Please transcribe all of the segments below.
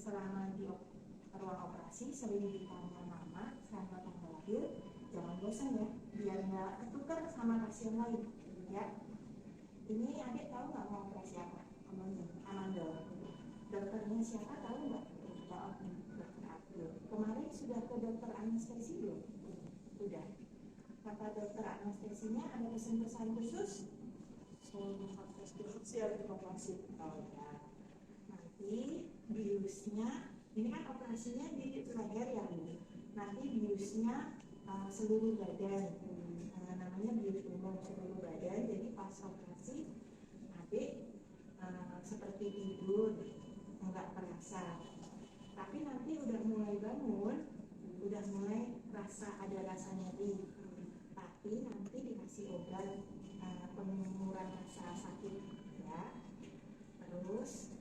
selama di ruang operasi sering ditanya nama sama tanggal lahir, jangan bosan ya, biar nggak ketukar sama pasien lain ya. Ini adik tahu nggak mau operasi apa? Amandel. Dokternya siapa tahu nggak? Dokter Abdul. Kemarin sudah ke dokter anestesi belum? Sudah. Kata dokter anestesinya ada pesan-pesan khusus? Siap informasi. Oh ya. Nanti biusnya, ini kan operasinya di leher ya, nanti biusnya seluruh badan, namanya bius umum seluruh badan. Jadi pas operasi adik seperti tidur, nggak terasa, tapi nanti udah mulai bangun, udah mulai ada rasa nyeri, tapi nanti dikasih obat pengurang rasa sakit ya. Terus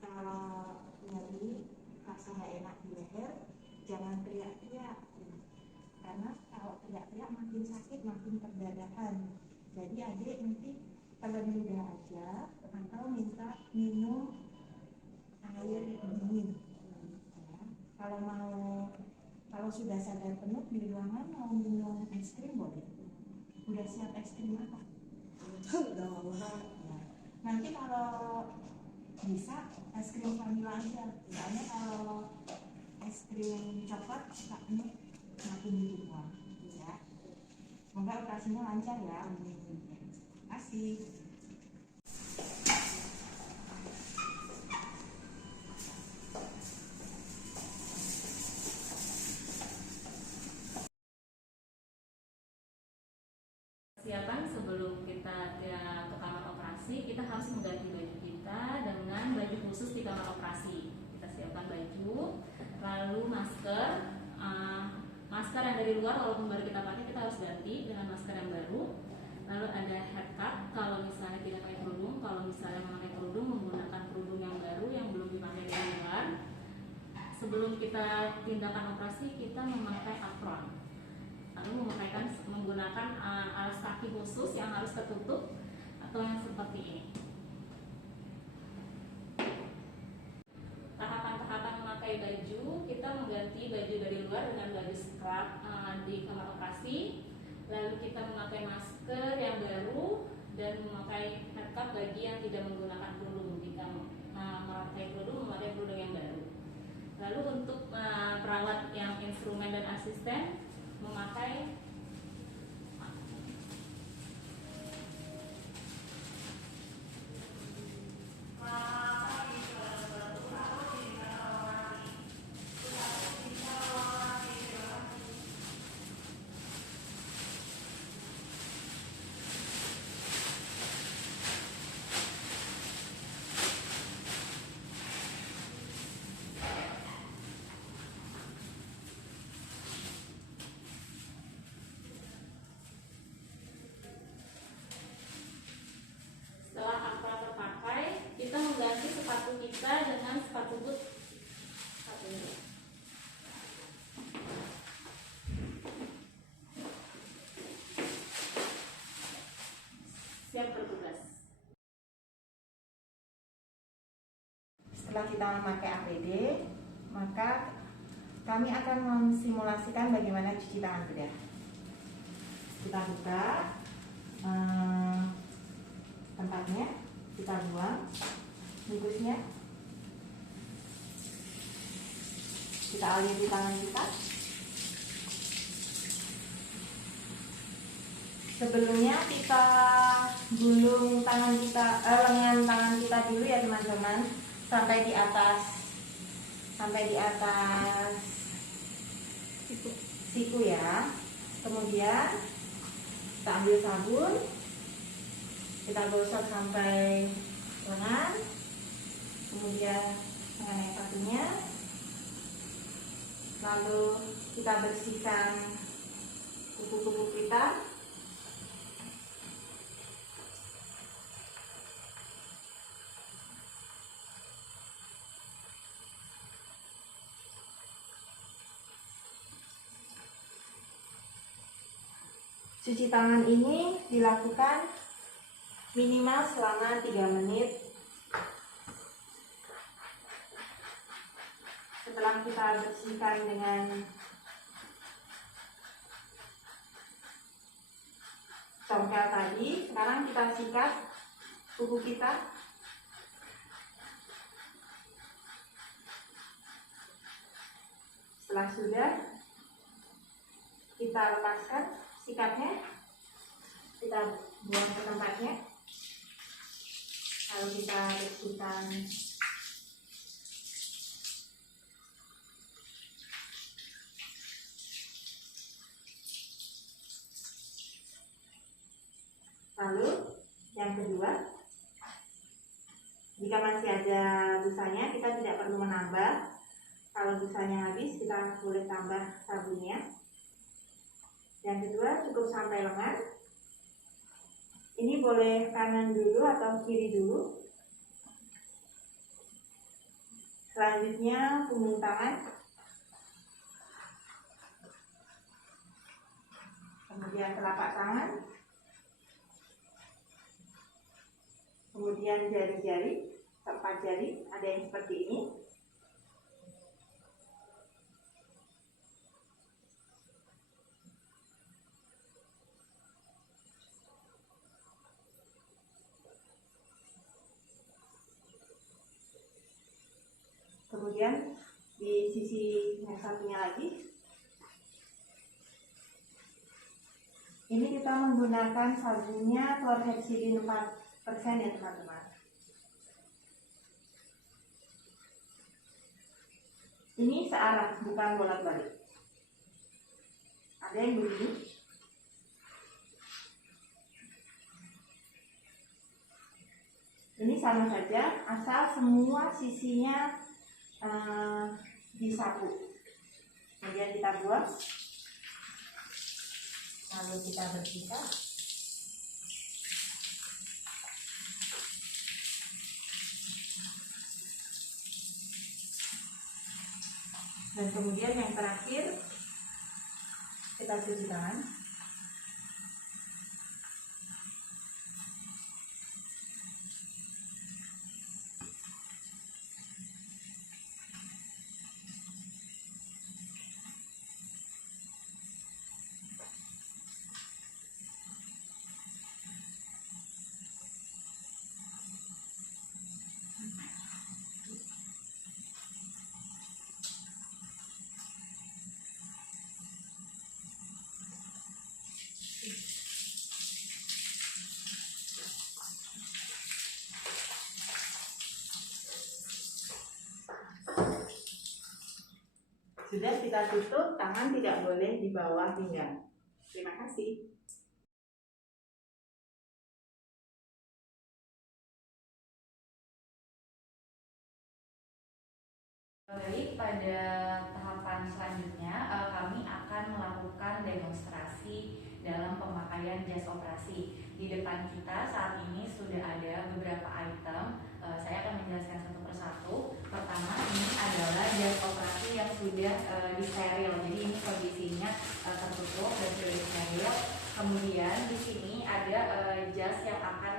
kalau nyeri, rasa nggak enak di leher, jangan teriak-teriak, karena kalau teriak-teriak makin sakit, makin perdarahan. Jadi adik nanti telan ludah aja, atau minta minum air dingin. Ya. Kalau sudah sadar penuh di ruangan mau minum es krim boleh. Udah siap es krim apa? Udah. Nanti kalau bisa es krim vanila aja, soalnya kalau es krim coklat taknya makin dibuang ya. Semoga operasinya lancar ya. Asik. Persiapan sebelum kita ke kamar operasi, kita harus mengganti baju kita dengan baju khusus di kamar operasi. Kita siapkan baju, lalu masker yang dari luar walaupun baru kita pakai, kita harus ganti dengan masker yang baru. Lalu ada head cap kalau misalnya tidak pakai kerudung, kalau misalnya memakai kerudung, menggunakan kerudung yang baru yang belum dipakai dari luar. Sebelum kita tindakan operasi, kita memakai apron, lalu menggunakan alas kaki khusus yang harus tertutup atau yang seperti ini. Tahapan-tahapan memakai baju, kita mengganti baju dari luar dengan baju scrub di kamar operasi, lalu kita memakai masker yang baru dan memakai head cap bagi yang tidak menggunakan kerudung. Jika memakai kerudung yang baru. Lalu untuk perawat yang instrumen dan asisten memakai mengganti sepatu kita dengan sepatu boot. Siap bertugas. Setelah kita memakai APD, maka kami akan mensimulasikan bagaimana cuci tangan bedah. Kita buka tempatnya, kita buang bungkusnya, kita aliri tangan kita. Sebelumnya kita gulung tangan kita, lengan tangan kita dulu ya teman-teman, sampai di atas siku ya. Kemudian kita ambil sabun, kita gosok sampai lengan. Kemudian dengan yang satunya, lalu kita bersihkan kuku-kuku kita. Cuci tangan ini dilakukan minimal selama 3 menit. Setelah kita bersihkan dengan congkel tadi, sekarang kita sikat kuku kita. Setelah sudah, kita lepaskan sikatnya, kita buang ke tempatnya. Lalu kita bersihkan lalu yang kedua, jika masih ada busanya, kita tidak perlu menambah. Kalau busanya habis, kita boleh tambah sabunnya. Yang kedua, cukup sampai lengan. Ini boleh kanan dulu atau kiri dulu. Selanjutnya, punggung tangan. Kemudian telapak tangan. Kemudian jari-jari, 4 jari, ada yang seperti ini. Kemudian di sisi yang satunya lagi, ini kita menggunakan sabunnya chlorhexidin 4% ya teman-teman. Ini searah, bukan bolak-balik. Ada yang begini. Ini sama saja, asal semua sisinya disapu. Kemudian kita buang, lalu kita bersihkan. Dan kemudian yang terakhir, kita cuci tangan. Sudah kita tutup, tangan tidak boleh di bawah pinggang. Terima kasih. Baik, pada tahapan selanjutnya kami akan melakukan demonstrasi dalam pemakaian jas operasi. Di depan kita saat ini sudah ada beberapa item. Saya akan menjelaskan satu persatu. Pertama, ini adalah jas operasi yang sudah disteril. Jadi ini kondisinya tertutup dan sudah disteril. Kemudian di sini ada jas yang akan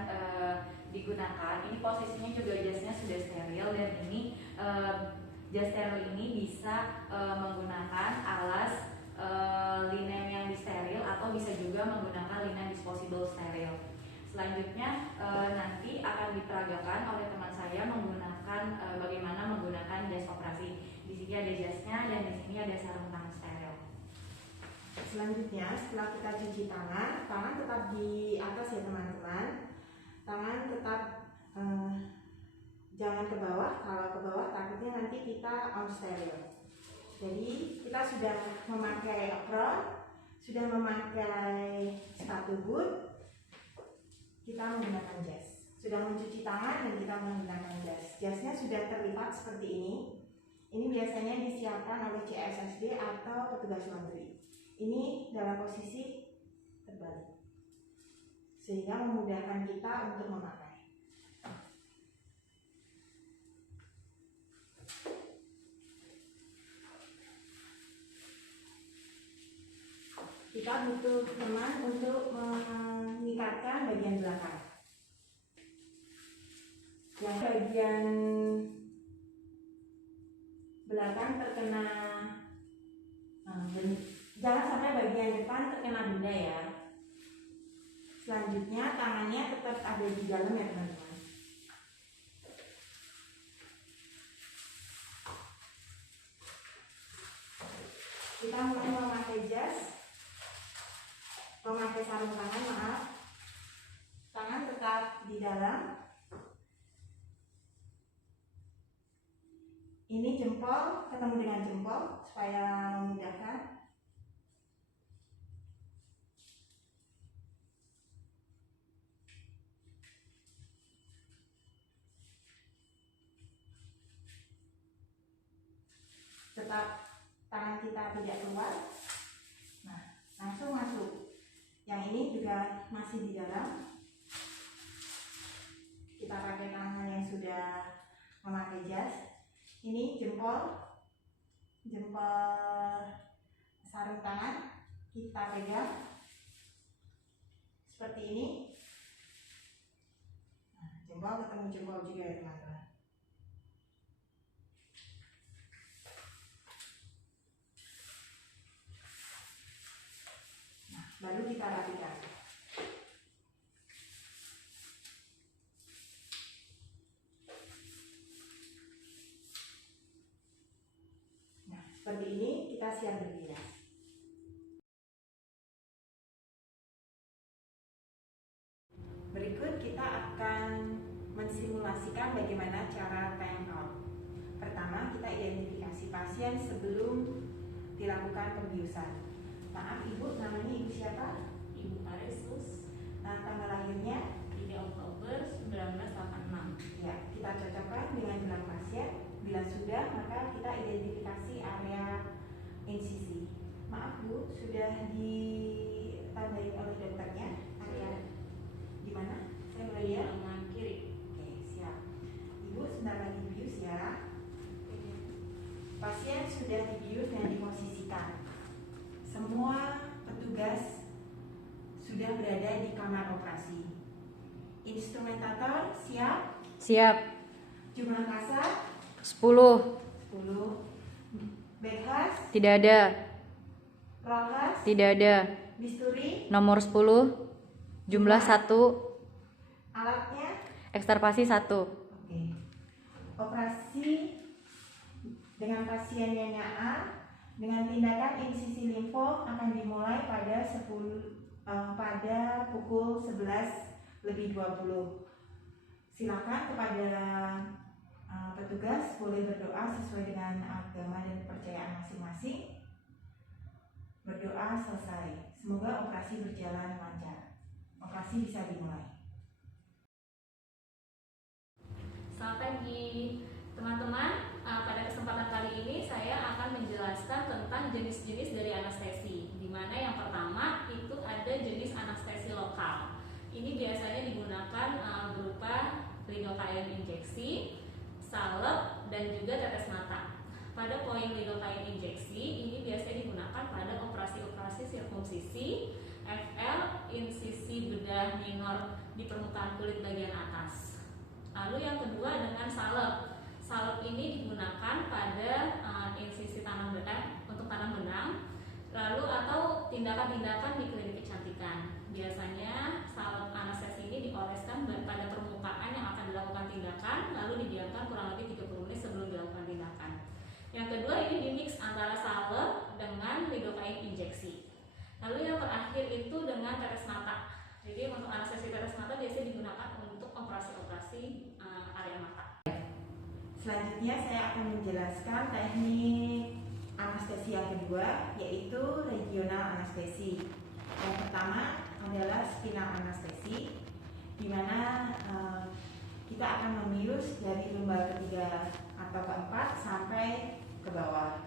digunakan. Ini posisinya juga jasnya sudah steril dan ini jas steril ini bisa menggunakan alas linen yang disteril atau bisa juga menggunakan linen disposable steril. Selanjutnya nanti akan diperagakan oleh teman saya menggunakan bagaimana menggunakan jas operasi. Di sini ada jasnya dan di sini ada sarung tangan steril. Selanjutnya setelah kita cuci tangan, tangan tetap di atas ya teman-teman. Tangan tetap jangan ke bawah. Kalau ke bawah takutnya nanti kita unsteril. Jadi kita sudah memakai apron, sudah memakai sepatu boot, kita menggunakan jas. Sudah mencuci tangan dan kita menggunakan jas. Jasnya sudah terlipat seperti ini. Ini biasanya disiapkan oleh CSSD atau petugas laundry. Ini dalam posisi terbalik, sehingga memudahkan kita untuk memakai. Kita butuh teman untuk mengikatkan bagian belakang. Yang bagian belakang Jangan sampai bagian depan terkena benda ya. Selanjutnya tangannya tetap ada di dalam ya teman-teman. Kita mulai memakai memakai sarung tangan, maaf. Tangan tetap di dalam. Ini jempol ketemu dengan jempol supaya memudahkan. Tetap tangan kita tidak keluar. Nah, langsung masuk. Yang ini juga masih di dalam. Kita pakai tangan yang sudah memakai jas. Ini jempol sarung tangan kita pegang seperti ini. Nah, jempol ketemu jempol juga ya teman-teman. Nah, baru kita rapikan. Seperti ini kita siap berbilas. Berikut kita akan mensimulasikan bagaimana cara time out. Pertama, kita identifikasi pasien sebelum dilakukan pembiusan. Maaf Ibu, namanya Ibu siapa? Ibu Aresus. Tanggal lahirnya 3 Oktober 1986. Ya, kita cocokkan dengan gelang pasien. Bila sudah, maka kita identifikasi area insisi. Maaf Bu, sudah ditandai oleh dokternya area di mana? Saya boleh lihat? Tangan kiri. Oke, siap. Ibu sebentar lagi bius ya. Pasien sudah dibius dan diposisikan. Semua petugas sudah berada di kamar operasi. Instrumentator siap? Siap. Jumlah kasar 10. 10. Backhas, Tidak ada. rollhas, Tidak ada. bisturi, Nomor 10. Jumlah 1. alatnya. Ekstirpasi 1. Oke. Operasi dengan pasien Nyonya A dengan tindakan insisi limfo akan dimulai pada pukul 11:20. Silakan kepada petugas boleh berdoa sesuai dengan agama dan kepercayaan masing-masing. Berdoa selesai. Semoga operasi berjalan lancar. Operasi bisa dimulai. Selamat pagi teman-teman. Pada kesempatan kali ini saya akan menjelaskan tentang jenis-jenis dari anestesi. Di mana yang pertama itu ada jenis anestesi lokal. Ini biasanya digunakan berupa lidocaine injeksi, salep, dan juga tetes mata. Pada poin lidocaine injeksi ini biasanya digunakan pada operasi-operasi sirkumsisi, FL, insisi bedah minor di permukaan kulit bagian atas. Lalu yang kedua dengan salep. Salep ini digunakan pada insisi tanam benang untuk tanam benang, lalu atau tindakan-tindakan di klinik kecantikan. Biasanya salep anestesi ini dioleskan pada permukaan yang akan dilakukan tindakan, lalu didiamkan kurang lebih 30 menit sebelum dilakukan tindakan. Yang kedua ini dimix antara salep dengan lidocaine injeksi. Lalu yang terakhir itu dengan tetes mata. Jadi untuk anestesi tetes mata biasanya digunakan untuk operasi-operasi area mata. Selanjutnya saya akan menjelaskan teknik anestesi yang kedua, yaitu regional anestesi. Yang pertama adalah spinal anestesi, di mana kita akan membius dari lumbar ketiga atau keempat sampai ke bawah.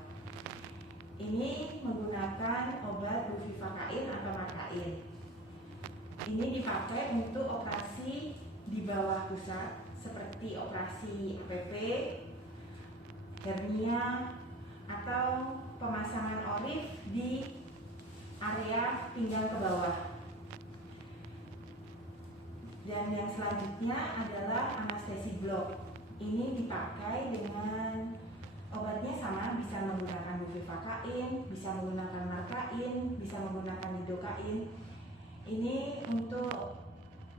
Ini menggunakan obat bupivacain atau marcain. Ini dipakai untuk operasi di bawah pusat seperti operasi APP, hernia, atau pemasangan orif di area pinggang ke bawah. Dan yang selanjutnya adalah anestesi blok. Ini dipakai dengan Obatnya sama, bisa menggunakan buvivakain, bisa menggunakan markain, bisa menggunakan lidokain. Ini untuk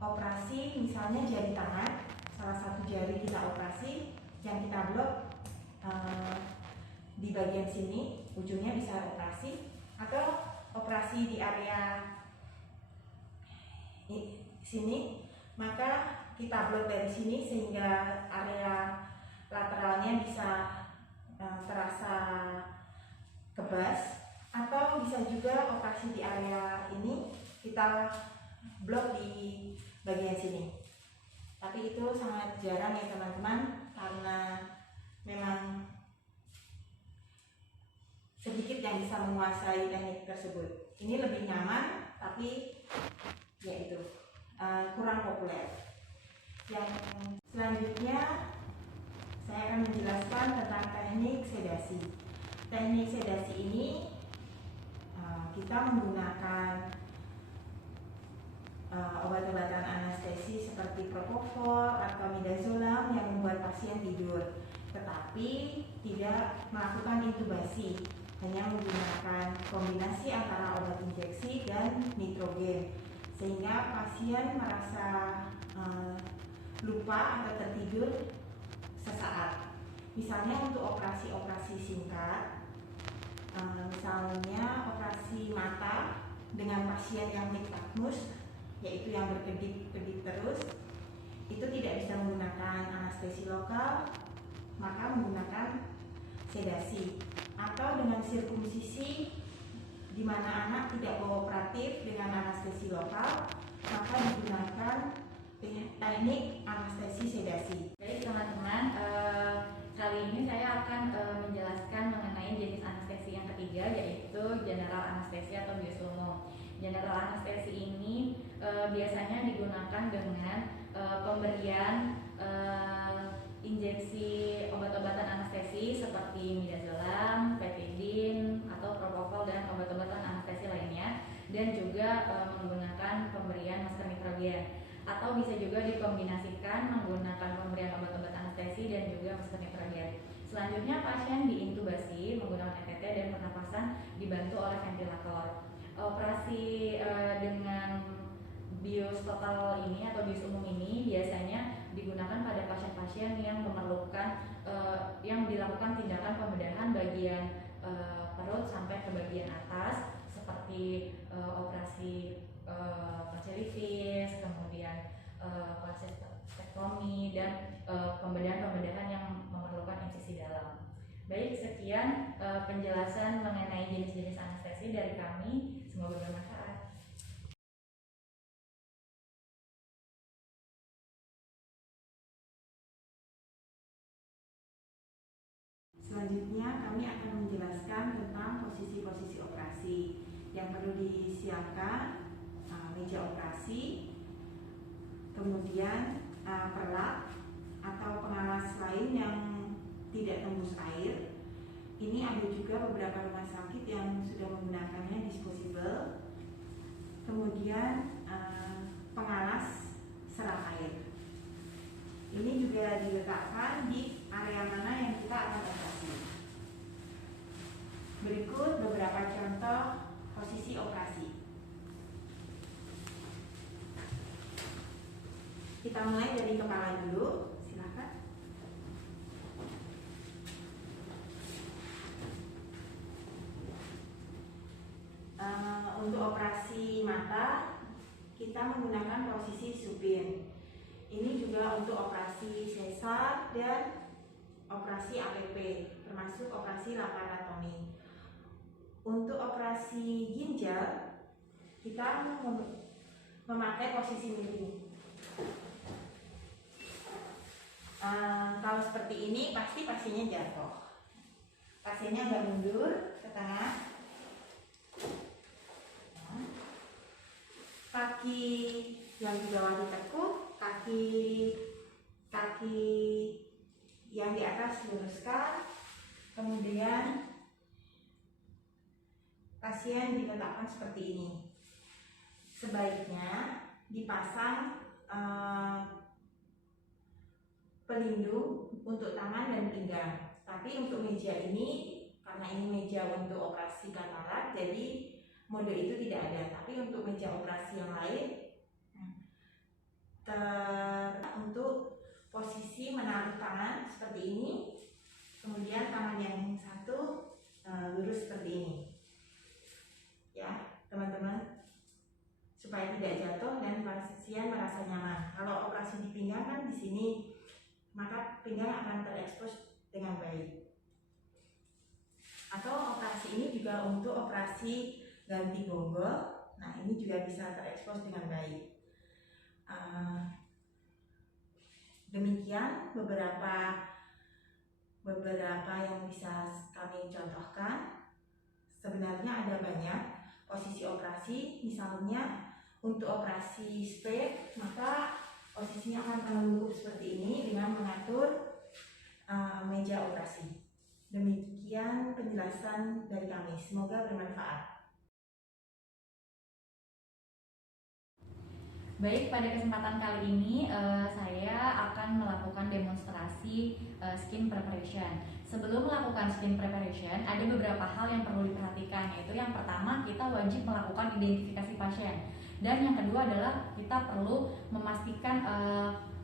operasi misalnya jari tangan, salah satu jari kita operasi, yang kita blok di bagian sini, ujungnya bisa operasi, atau operasi di area sini, maka kita blok dari sini sehingga area lateralnya bisa terasa kebas, atau bisa juga operasi di area ini kita blok di bagian sini. Tapi itu sangat jarang ya teman-teman, karena memang sedikit yang bisa menguasai teknik tersebut. Ini lebih nyaman, tapi ya itu kurang populer. Yang selanjutnya saya akan menjelaskan tentang teknik sedasi. Teknik sedasi ini kita menggunakan obat-obatan anestesi seperti propofol atau midazolam yang membuat pasien tidur, tetapi tidak melakukan intubasi, hanya menggunakan kombinasi antara obat injeksi dan nitrogen, sehingga pasien merasa lupa atau tertidur sesaat. Misalnya untuk operasi-operasi singkat, misalnya operasi mata dengan pasien yang nigmatus, yaitu yang berkedip-kedip terus, itu tidak bisa menggunakan anestesi lokal, maka menggunakan sedasi. Atau dengan sirkumsisi, di mana anak tidak kooperatif dengan anestesi lokal, maka digunakan teknik anestesi sedasi. Baik teman-teman, kali ini saya akan menjelaskan mengenai jenis anestesi yang ketiga, yaitu general anestesi atau bius umum. General anestesi ini biasanya digunakan dengan pemberian injeksi obat-obatan anestesi seperti midazolam, petidin, atau propofol dan obat-obatan anestesi lainnya, dan juga menggunakan pemberian masker nitrogen, atau bisa juga dikombinasikan menggunakan pemberian obat-obat anestesi dan juga masker nitrogen. Selanjutnya pasien diintubasi menggunakan ETT dan pernapasan dibantu oleh ventilator. Operasi dengan bius total ini atau bius umum ini biasanya digunakan pada pasien-pasien yang memerlukan yang dilakukan tindakan pembedahan bagian perut sampai ke bagian atas, seperti operasi konsilitis, kemudian kolestektomi, dan pembedahan-pembedahan yang memerlukan insisi dalam. Baik, sekian penjelasan mengenai jenis-jenis anestesi dari kami. Semoga bermanfaat. Selanjutnya kami akan menjelaskan tentang posisi-posisi operasi yang perlu disiapkan, meja operasi, kemudian perlak atau pengalas lain yang tidak tembus air. Ini ada juga beberapa rumah sakit yang sudah menggunakannya disposable. Kemudian pengalas serat air. Ini juga diletakkan di area mana yang kita akan operasi. Berikut beberapa contoh posisi operasi. Kita mulai dari kepala dulu, silakan. Untuk operasi mata, kita menggunakan posisi supin. Ini juga untuk operasi sesar dan operasi APP, termasuk operasi laparotomi. Untuk operasi ginjal, kita memakai posisi miring. Kalau seperti ini, pasti pasiennya jatuh. Pasiennya agak mundur ke tengah. Kaki yang di bawah ditekuk, kaki yang di atas luruskan, kemudian pasien diletakkan seperti ini. Sebaiknya dipasang pelindung untuk tangan dan pinggang. Tapi untuk meja ini, karena ini meja untuk operasi katarak, jadi mode itu tidak ada. Tapi untuk meja operasi yang lain, untuk posisi menaruh tangan seperti ini, kemudian tangan yang satu lurus seperti ini, ya teman-teman, supaya tidak jatuh dan pasien merasa nyaman. Kalau operasi di pinggang kan di sini, maka pinggang akan terekspos dengan baik. Atau operasi ini juga untuk operasi ganti bonggol. Nah, ini juga bisa terekspos dengan baik. Demikian beberapa yang bisa kami contohkan. Sebenarnya ada banyak posisi operasi, misalnya untuk operasi spade, maka posisinya akan terlungkup seperti ini dengan mengatur meja operasi. Demikian penjelasan dari kami, semoga bermanfaat. Baik, pada kesempatan kali ini saya akan melakukan demonstrasi skin preparation. Sebelum melakukan skin preparation, ada beberapa hal yang perlu diperhatikan, yaitu yang pertama, kita wajib melakukan identifikasi pasien. Dan yang kedua adalah kita perlu memastikan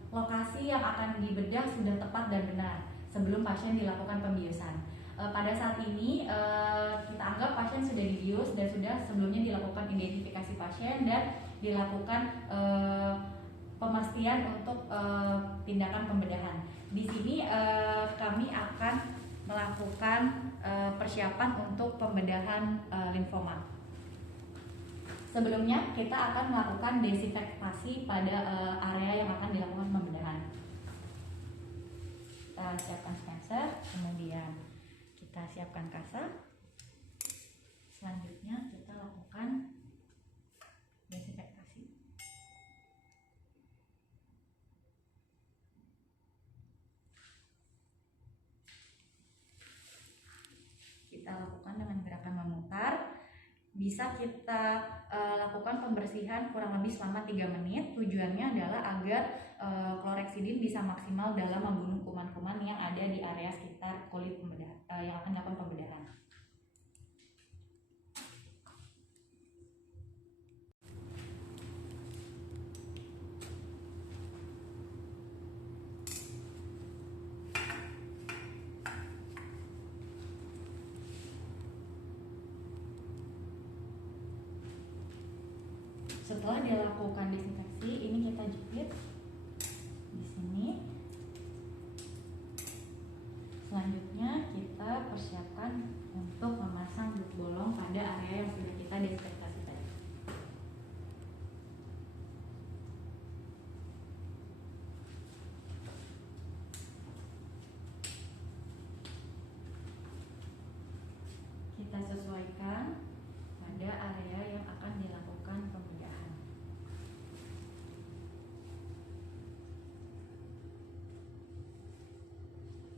lokasi yang akan dibedah sudah tepat dan benar sebelum pasien dilakukan pembiusan. Pada saat ini kita anggap pasien sudah dibius dan sudah sebelumnya dilakukan identifikasi pasien dan dilakukan pemastian untuk tindakan pembedahan. Di sini kami akan melakukan persiapan untuk pembedahan limfoma. Sebelumnya kita akan melakukan desinfektasi pada area yang akan dilakukan pembedahan. Kita siapkan dispenser, kemudian kita siapkan kasa. Selanjutnya kita lakukan desinfektasi. Kita lakukan dengan gerakan memutar. Bisa kita lakukan pembersihan kurang lebih selama 3 menit. Tujuannya adalah agar kloreksidin bisa maksimal dalam membunuh kuman-kuman yang ada di area sekitar kulit pembedahan yang akan dilakukan pembedahan. Setelah dilakukan desinfeksi, ini kita jepit di sini. Selanjutnya kita persiapkan untuk memasang but bolong pada area yang sudah kita desinfeksi tadi. Kita sesuaikan pada area yang akan dilakukan pembedahan.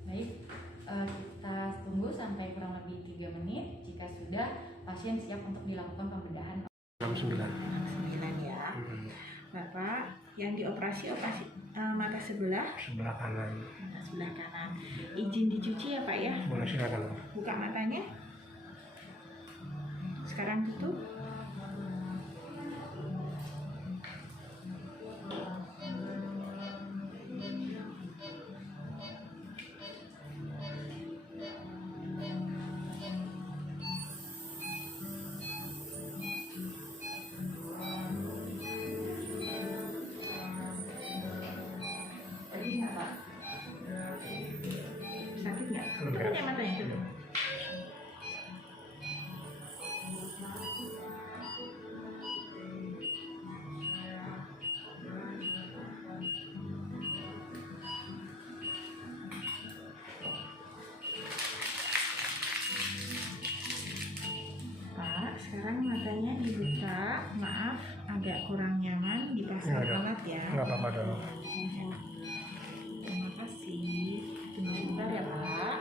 Baik, kita tunggu sampai kurang lebih 3 menit. Jika sudah, pasien siap untuk dilakukan pembedahan. 9 ya. Bapak yang dioperasi mata sebelah kanan. sebelah kanan. Izin dicuci ya Pak ya? Boleh, silakan. Buka matanya. Sekarang tutup. Tadi nggak Pak? Sakit nggak? Tutup ya matanya tutup. Sekarang matanya dibuka, maaf agak kurang nyaman dipasang alat ya. Nggak apa-apa dong. Terima kasih. Tunggu sebentar ya Pak.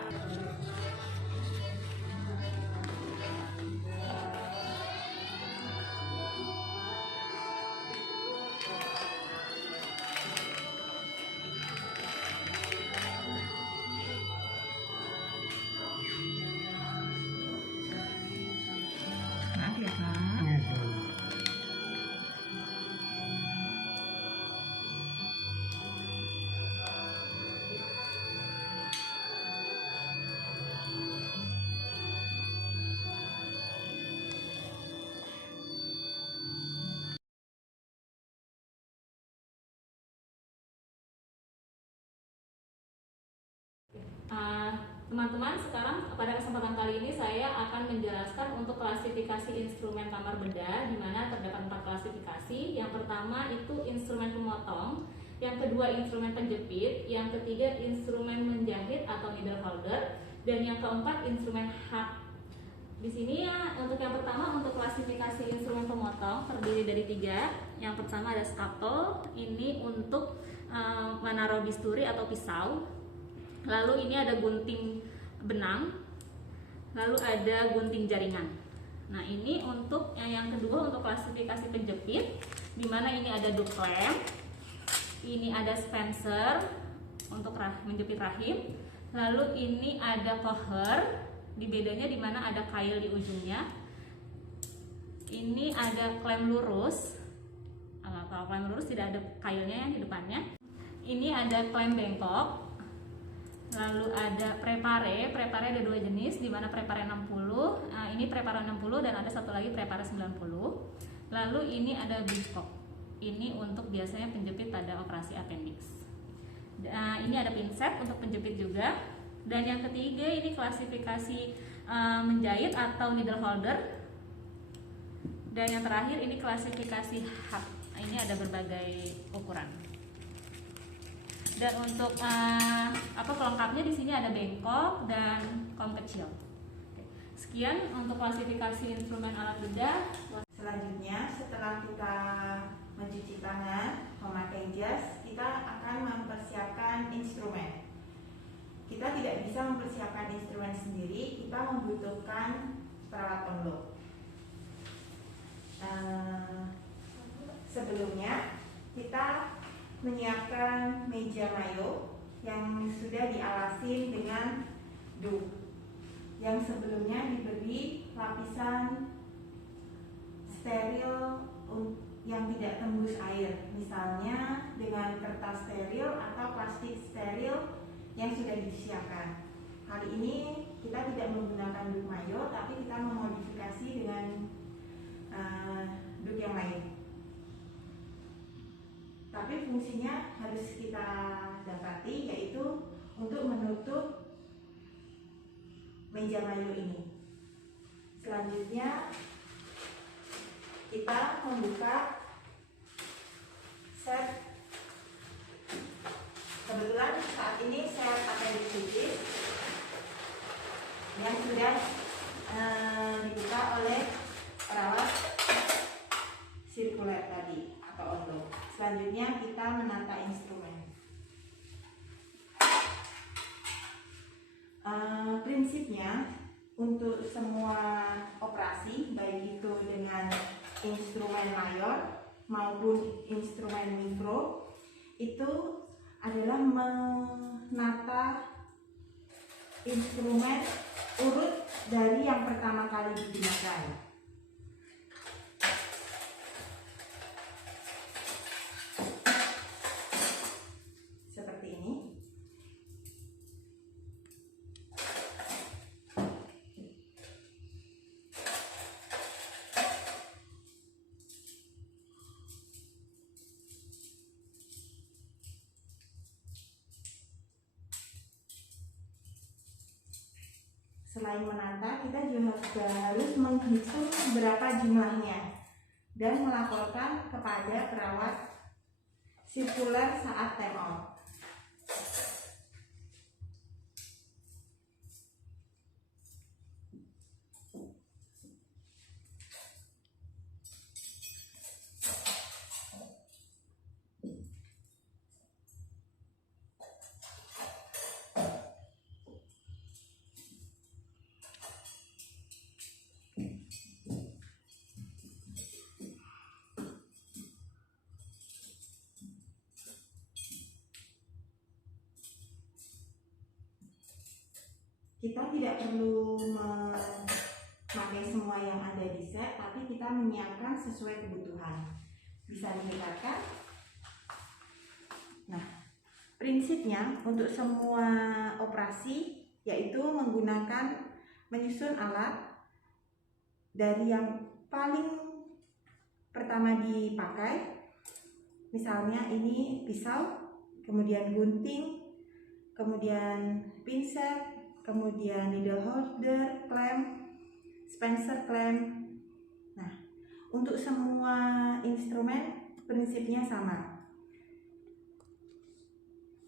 Teman-teman, sekarang pada kesempatan kali ini saya akan menjelaskan untuk klasifikasi instrumen kamar bedah, di mana terdapat 4 klasifikasi. Yang pertama itu instrumen pemotong, yang kedua instrumen penjepit, yang ketiga instrumen menjahit atau needle holder, dan yang keempat instrumen hak. Di sini ya, untuk yang pertama, untuk klasifikasi instrumen pemotong terdiri dari 3. Yang pertama ada scalpel, ini untuk menaruh bisturi atau pisau. Lalu ini ada gunting benang, lalu ada gunting jaringan. Nah, ini untuk yang kedua, untuk klasifikasi penjepit, di mana ini ada duct clamp, ini ada spencer untuk menjepit rahim, lalu ini ada coher, di bedanya di mana ada kail di ujungnya. Ini ada klem lurus, kalau klem lurus tidak ada kailnya yang di depannya. Ini ada klem bengkok. Lalu ada prepare ada 2 jenis, di mana prepare 60, ini prepare 60 dan ada satu lagi prepare 90. Lalu ini ada biskop, ini untuk biasanya penjepit pada operasi appendix. Ini ada pinset untuk penjepit juga. Dan yang ketiga ini klasifikasi menjahit atau needle holder. Dan yang terakhir ini klasifikasi hub, ini ada berbagai ukuran. Dan untuk pelengkapnya di sini ada bengkok dan kom kecil. Sekian untuk klasifikasi instrumen alat bedah. Selanjutnya, setelah kita mencuci tangan, memakai jas, kita akan mempersiapkan instrumen. Kita tidak bisa mempersiapkan instrumen sendiri, kita membutuhkan perawat onlock. Sebelumnya kita menyiapkan meja mayo yang sudah dialasin dengan duct, yang sebelumnya diberi lapisan steril yang tidak tembus air, misalnya dengan kertas steril atau plastik steril yang sudah disiapkan. Kali ini kita tidak menggunakan duct mayo, tapi kita memodifikasi dengan duct yang lain. Tapi fungsinya harus kita dapati, yaitu untuk menutup meja mayo ini. Selanjutnya kita membuka set. Kebetulan saat ini set appendix yang sudah dibuka oleh perawat sirkuler tadi atau onlock. Selanjutnya kita menata instrumen. Prinsipnya untuk semua operasi, baik itu dengan instrumen mayor maupun instrumen mikro, itu adalah menata instrumen urut dari yang pertama kali digunakan. Seperti ini. Selain menata, kita juga harus menghitung berapa jumlahnya dan melaporkan kepada perawat sirkuler saat time out. Kita tidak perlu memakai semua yang ada di set, tapi kita menyiapkan sesuai kebutuhan. Bisa didekatkan. Nah, prinsipnya untuk semua operasi yaitu menggunakan menyusun alat dari yang paling pertama dipakai. Misalnya ini pisau, kemudian gunting, kemudian pinset, kemudian needle holder, clamp, Spencer clamp. Nah, untuk semua instrumen prinsipnya sama.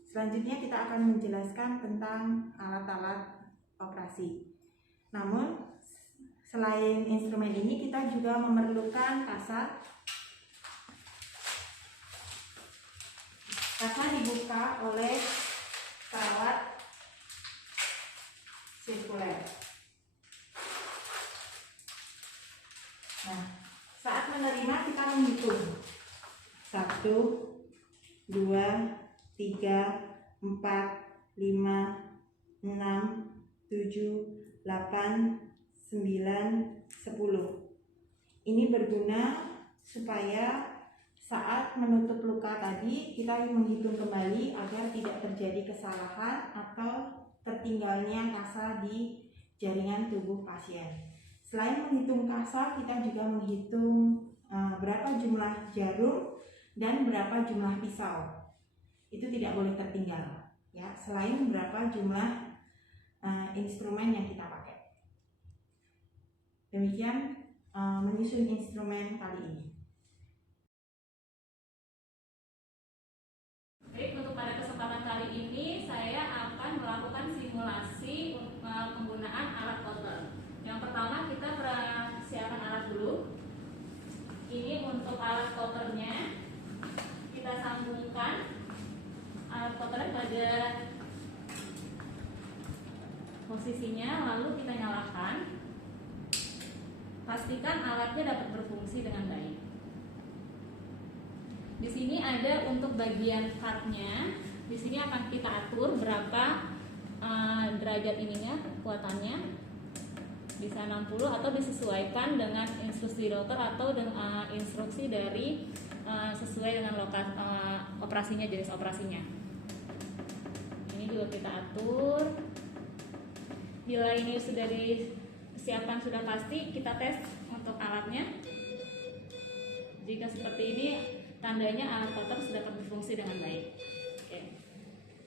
Selanjutnya kita akan menjelaskan tentang alat-alat operasi. Namun, selain instrumen ini kita juga memerlukan kasa. Kasa dibuka oleh perawat sirkuler. Nah, saat menerima kita menghitung 1, 2, 3, 4, 5, 6, 7, 8, 9, 10. Ini berguna supaya saat menutup luka tadi kita menghitung kembali agar tidak terjadi kesalahan atau tertinggalnya kasa di jaringan tubuh pasien. Selain menghitung kasa, kita juga menghitung berapa jumlah jarum dan berapa jumlah pisau. Itu tidak boleh tertinggal, ya. Selain berapa jumlah instrumen yang kita pakai. Demikian menyusun instrumen kali ini. Baik, untuk pada kesempatan kali ini saya akan melakukan simulasi penggunaan alat kotor. Yang pertama kita persiapan alat dulu. Ini untuk alat kotornya, kita sambungkan alat kotornya pada posisinya, lalu kita nyalakan. Pastikan alatnya dapat berfungsi dengan baik. Di sini ada untuk bagian cardnya. Di sini akan kita atur berapa derajat ininya, kekuatannya. Bisa 60 atau disesuaikan dengan instruksi dokter atau dengan instruksi dari sesuai dengan lokasi operasinya, jenis operasinya. Ini juga kita atur. Bila ini sudah disiapkan sudah pasti, kita tes untuk alatnya. Jika seperti ini, tandanya alat kotor sudah berfungsi dengan baik. Oke.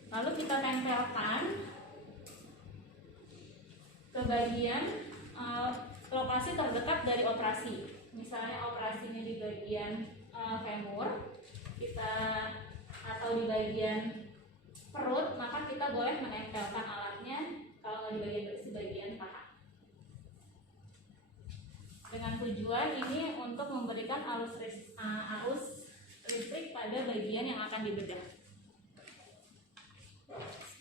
Lalu kita tempelkan ke bagian lokasi terdekat dari operasi. Misalnya operasinya di bagian femur, kita atau di bagian perut, maka kita boleh menempelkan alatnya kalau di bagian paha. Dengan tujuan ini untuk memberikan arus listrik pada bagian yang akan dibedah.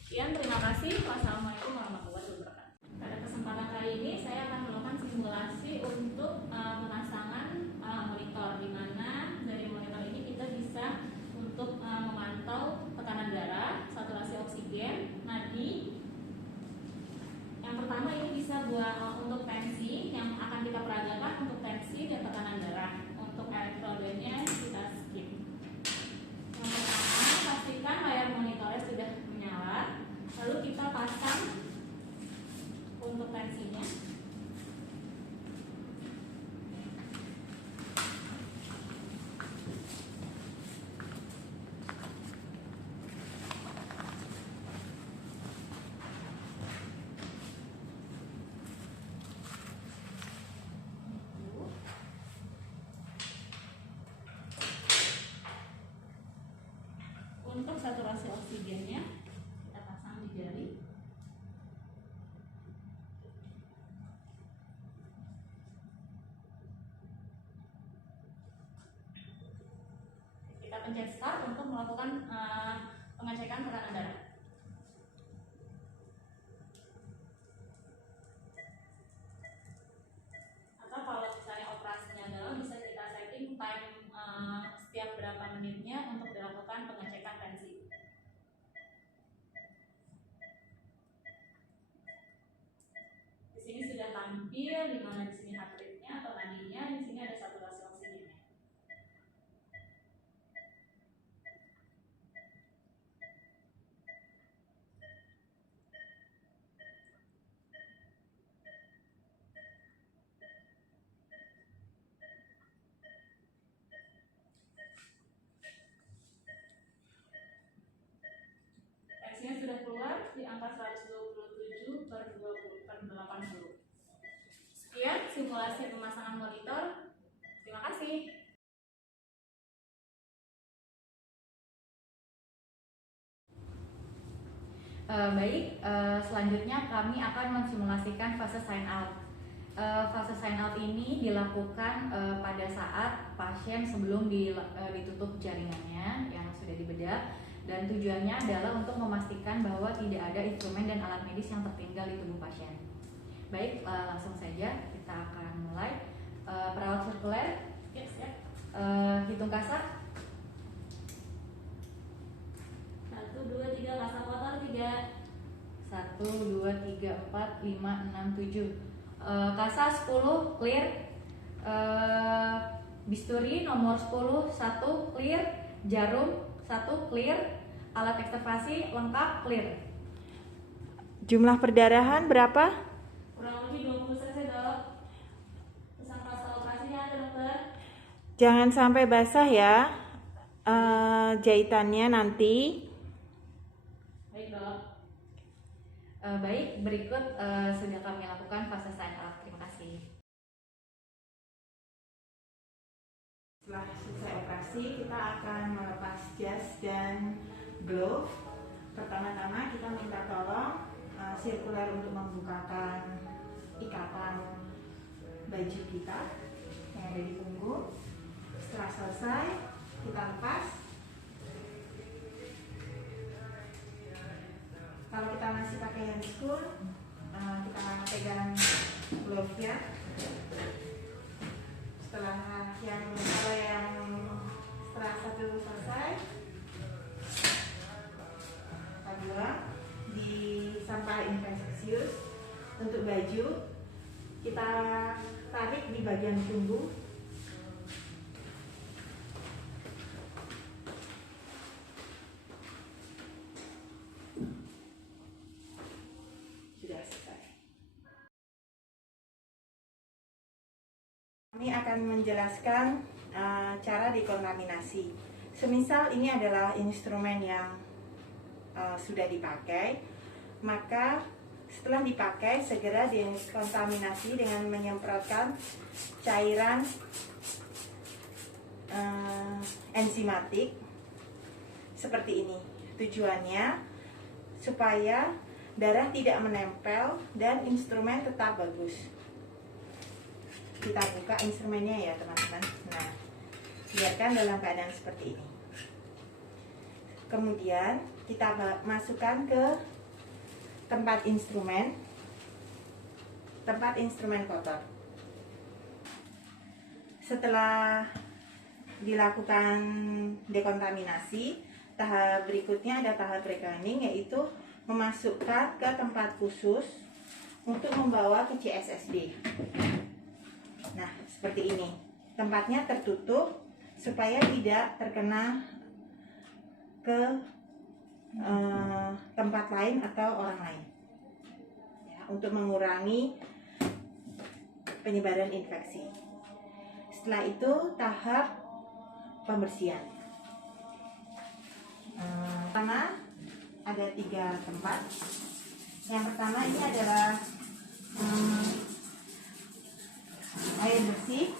Sekian, terima kasih. Wassalamualaikum warahmatullahi wabarakatuh. Pada kesempatan kali ini saya akan melakukan simulasi untuk pemasangan monitor, di mana dari monitor ini kita bisa untuk memantau tekanan darah, saturasi oksigen, nadi. Yang pertama ini bisa buat untuk tensi yang akan kita peragakan untuk tensi dan tekanan darah. Untuk elektrodenya kita skip. Yang pertama, pastikan layar monitornya sudah menyala. Lalu kita pasang untuk tensinya. Untuk saturasi oksigennya kita pasang di jari. Kita pencet start untuk melakukan pengecekan tekanan darah. Atau kalau misalnya operasinya adalah bisa kita setting time setiap berapa menitnya untuk dilakukan pengecekan tensi. Di sini sudah tampil di mana di sini heart rate-nya atau nadinya, di sini ada saturasi oksigennya. Tensinya sudah keluar. Selanjutnya kami akan mensimulasikan fase sign out. Fase sign out ini dilakukan pada saat pasien sebelum ditutup jaringannya yang sudah dibedah, dan tujuannya adalah untuk memastikan bahwa tidak ada instrumen dan alat medis yang tertinggal di tubuh pasien. Baik, langsung saja kita akan mulai. Perawat sirkuler, hitung kasa. 1, 2, 3, kasa kotor 3. 1, 2, 3, 4, 5, 6, 7. Kasa 10 clear. Bisturi nomor 10 1 clear. Jarum 1 clear. Alat ekstravasi lengkap clear. Jumlah perdarahan berapa? Kurang lebih 20 cc, Dok. Pesan proses operasinya ada, Dokter. Jangan sampai basah ya jahitannya nanti. Baik, Dok. Baik, berikut sudah kami lakukan fase sign out. Terima kasih. Setelah selesai operasi, kita akan melepas jas dan glove. Pertama-tama kita minta tolong sirkuler untuk membukakan ikatan baju kita yang ada di punggung. Setelah selesai, kita lepas. Kalau kita masih pakai handscoon, kita pegang glove-nya. Setelah satu selesai, kita buang di sampah infeksius. Untuk baju, kita tarik di bagian punggung. Sudah selesai. Kami akan menjelaskan cara dekontaminasi. Semisal ini adalah instrumen yang sudah dipakai, maka setelah dipakai segera dekontaminasi dengan menyemprotkan cairan enzimatik seperti ini. Tujuannya supaya darah tidak menempel dan instrumen tetap bagus. Kita buka instrumennya ya teman-teman. Nah, biarkan dalam keadaan seperti ini. Kemudian kita masukkan ke tempat instrumen kotor. Setelah dilakukan dekontaminasi, tahap berikutnya ada tahap reckoning, yaitu memasukkan ke tempat khusus untuk membawa ke CSSD. Nah, seperti ini. Tempatnya tertutup supaya tidak terkena ke tempat lain atau orang lain, ya, untuk mengurangi penyebaran infeksi. Setelah itu tahap pembersihan. Pertama ada 3 tempat. Yang pertama ini adalah air bersih.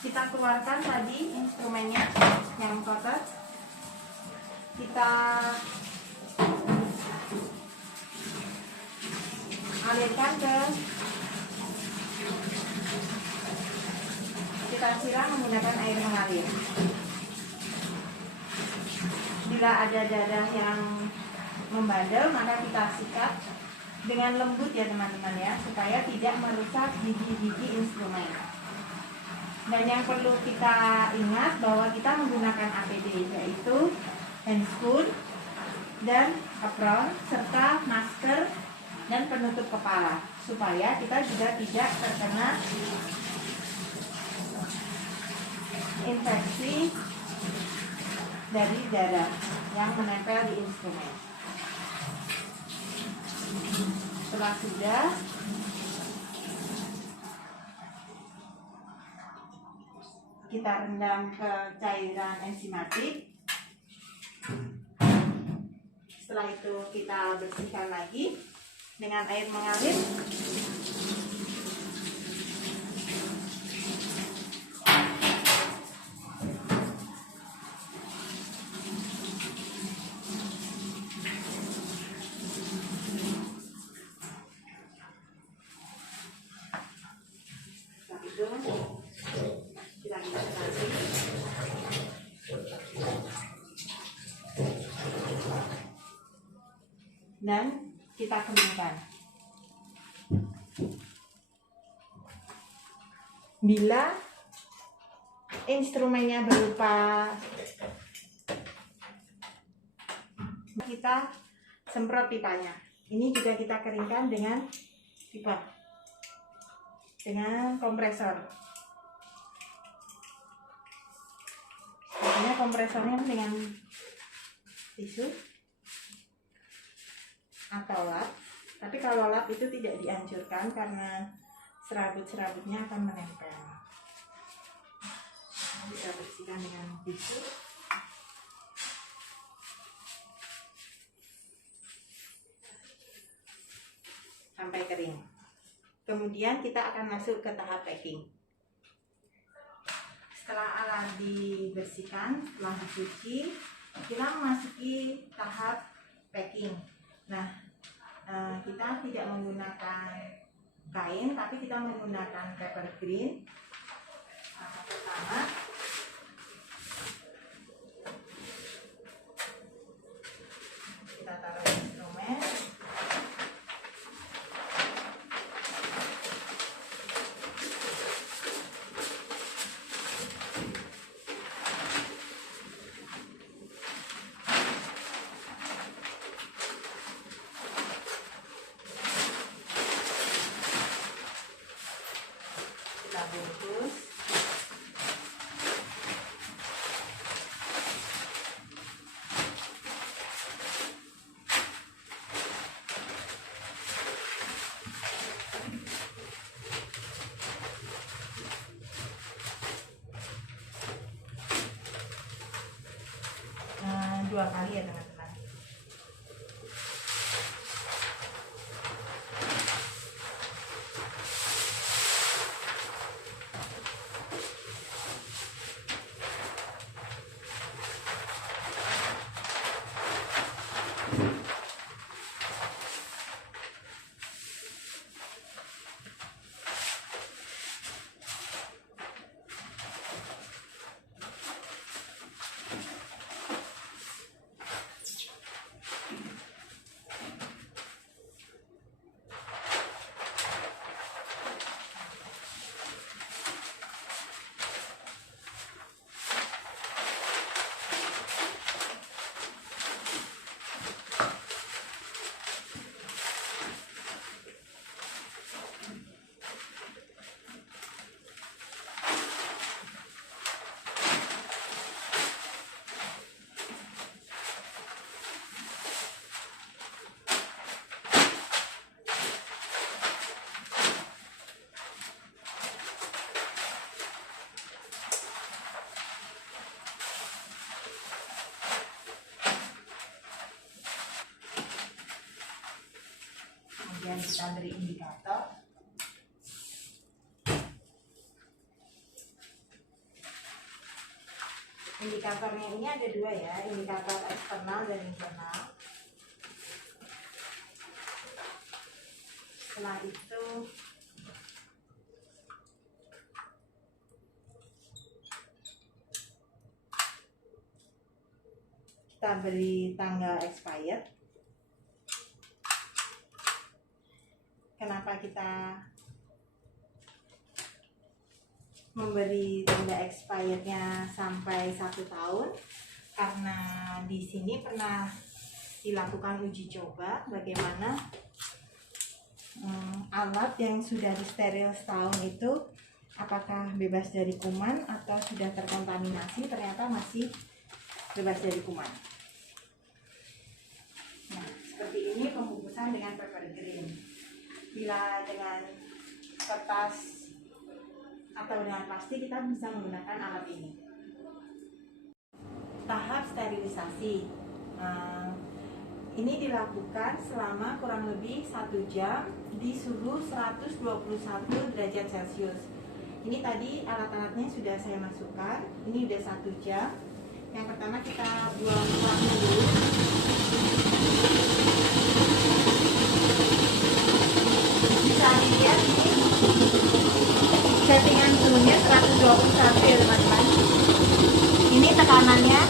Kita keluarkan tadi instrumennya yang kotor. Kita alirkan kita siram menggunakan air mengalir. Bila ada darah yang membandel, maka kita sikat dengan lembut ya teman-teman ya, supaya tidak merusak gigi-gigi instrumen. Dan yang perlu kita ingat bahwa kita menggunakan APD, yaitu handscoon dan apron serta masker dan penutup kepala, supaya kita juga tidak terkena infeksi dari darah yang menempel di instrumen. Setelah sudah, kita rendam ke cairan enzimatik. Setelah itu kita bersihkan lagi dengan air mengalir. dan kita keringkan. Bila instrumennya berupa, kita semprot pipanya. Ini juga kita keringkan dengan pipa, dengan kompresor. Biasanya kompresornya dengan tisu atau lap, tapi kalau lap itu tidak dianjurkan karena serabut-serabutnya akan menempel. Kita bersihkan dengan tisu. Sampai kering. Kemudian kita akan masuk ke tahap packing. Setelah alat dibersihkan, setelah dicuci, kita memasuki tahap packing. Nah, kita tidak menggunakan kain, tapi kita menggunakan paper green. Pertama, kita taruh instrumen. Kita bungkus. Dua kali ya teman-teman. Kemudian kita beri indikator. Indikatornya ini ada dua ya, indikator eksternal dan internal. Setelah itu kita beri tanggal expired. Kenapa kita memberi tanda expirednya sampai 1 tahun? Karena di sini pernah dilakukan uji coba bagaimana alat yang sudah disteril setahun itu apakah bebas dari kuman atau sudah terkontaminasi. Ternyata masih bebas dari kuman. Nah, seperti ini pembungkusan dengan paper green. Bila dengan kertas atau dengan plastik, kita bisa menggunakan alat ini. Tahap sterilisasi. Ini dilakukan selama kurang lebih 1 jam di suhu 121 derajat Celcius. Ini tadi alat-alatnya sudah saya masukkan. Ini udah 1 jam. Yang pertama kita buang kuahnya dulu. Bisa dilihat ini settingan suhunya 121 ya teman-teman. Ini tekanannya.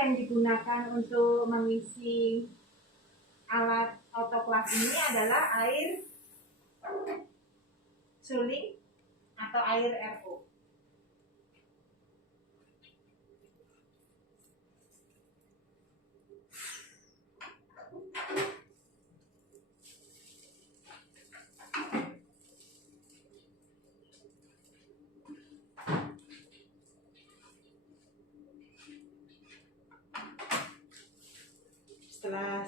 yang digunakan untuk mengisi alat autoclave ini adalah air suling atau air RO. Setelah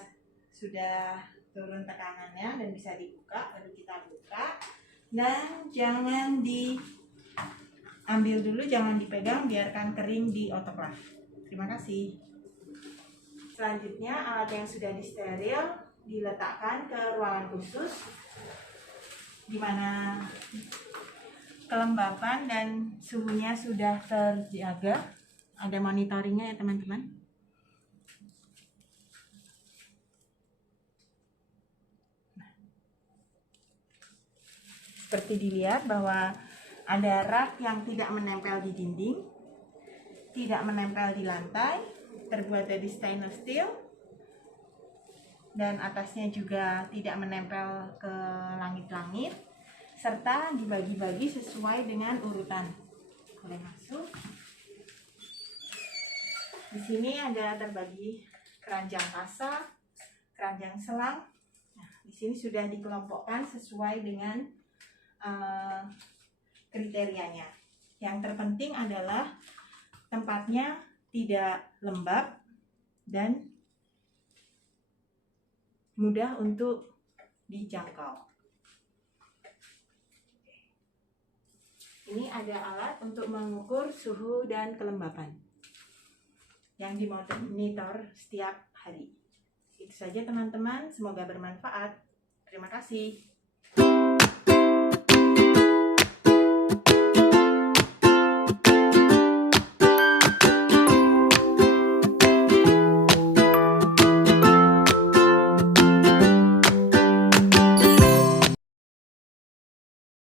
sudah turun tekanannya dan bisa dibuka, baru kita buka, dan jangan diambil dulu, jangan dipegang, biarkan kering di autoclave. Terima kasih. Selanjutnya alat yang sudah disteril diletakkan ke ruangan khusus di mana kelembapan dan suhunya sudah terjaga. Ada monitoringnya ya teman-teman. Seperti dilihat bahwa ada rak yang tidak menempel di dinding, tidak menempel di lantai, terbuat dari stainless steel, dan atasnya juga tidak menempel ke langit-langit, serta dibagi-bagi sesuai dengan urutan. Boleh masuk. Di sini ada terbagi keranjang kasa, keranjang selang. Nah, di sini sudah dikelompokkan sesuai dengan kriterianya. Yang terpenting adalah tempatnya tidak lembab dan mudah untuk dijangkau. Ini ada alat untuk mengukur suhu dan kelembapan yang dimonitor setiap hari. Itu saja teman-teman, semoga bermanfaat. Terima kasih.